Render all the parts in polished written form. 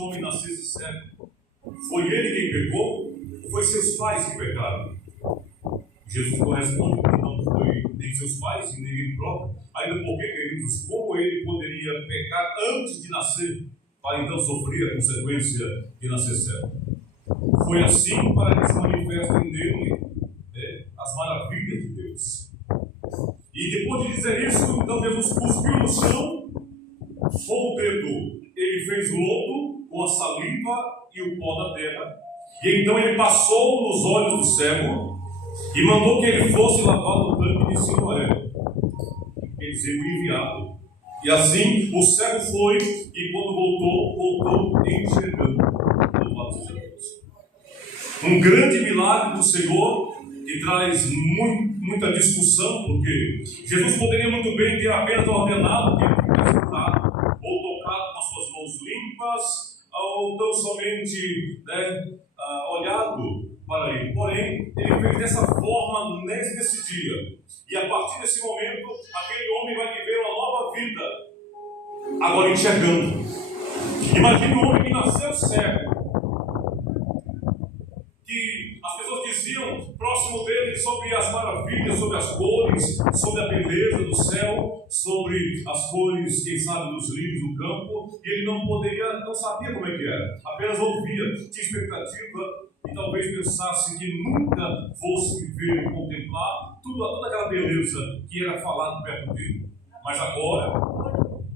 homem nascesse cego? Foi ele quem pecou? Ou foi seus pais que pecaram? Jesus corresponde que não foi nem seus pais e nem ele próprio. Ainda porque, queridos, como ele poderia pecar antes de nascer, para então sofrer a consequência de nascer cego? Foi assim para que se manifestem nele as maravilhas de Deus. E depois de dizer isso, então Jesus cuspiu no chão, com o dedo ele fez lodo com a saliva e o pó da terra, e então ele passou nos olhos do cego e mandou que ele fosse lavado no tanque de Siloé, quer dizer, o enviado. E assim o cego foi, e quando voltou enxergando. Louvado seja Deus. Um grande milagre do Senhor, que traz muita discussão, porque Jesus poderia muito bem ter apenas ordenado que ele ficasse curado, ou tocado com as suas mãos limpas, ou tão somente olhado para ele. Porém, ele fez dessa forma nesse dia. E a partir desse momento, aquele homem vai viver uma nova vida, agora enxergando. Imagine um homem que nasceu cego, que as pessoas diziam próximo dele sobre as maravilhas, sobre as cores, sobre a beleza do céu, sobre as cores, quem sabe, dos lírios do campo, e ele não sabia como é que era, apenas ouvia, tinha expectativa, e talvez pensasse que nunca fosse ver e contemplar toda aquela beleza que era falado perto dele. Mas agora,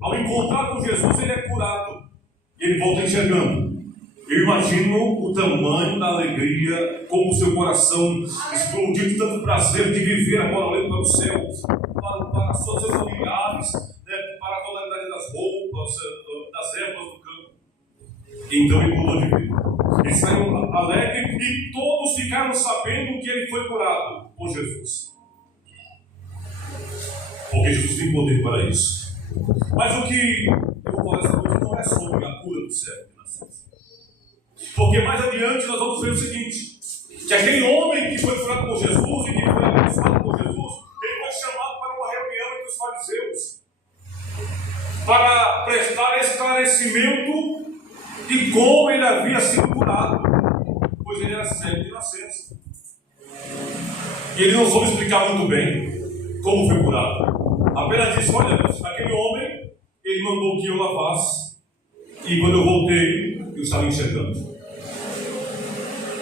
ao encontrar com Jesus, ele é curado, e ele volta enxergando. Eu imagino o tamanho da alegria, como o seu coração explodiu de tanto prazer de viver agora olhando para o céu, para seus familiares, para a tonalidade das roupas, das ervas do campo. Então ele mudou de vida. Ele saiu alegre e todos ficaram sabendo que ele foi curado por Jesus. Porque Jesus tem poder para isso. Mas o que eu vou falar essa noite não é sobre a cura do cego que nasceu. Porque mais adiante nós vamos ver o seguinte: que aquele homem que foi curado por Jesus e que foi abençoado por Jesus, ele foi chamado para uma reunião entre os fariseus para prestar esclarecimento de como ele havia sido curado, pois ele era cego de nascença. E ele não soube explicar muito bem como foi curado. Apenas disse: olha, aquele homem, ele mandou que eu lavasse, e quando eu voltei, eu estava enxergando.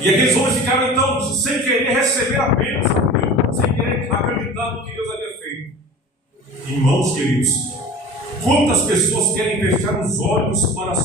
E aqueles homens ficaram então sem querer receber a bênção de Deus, sem querer acreditar no que Deus havia feito. Irmãos queridos, quantas pessoas querem fechar os olhos para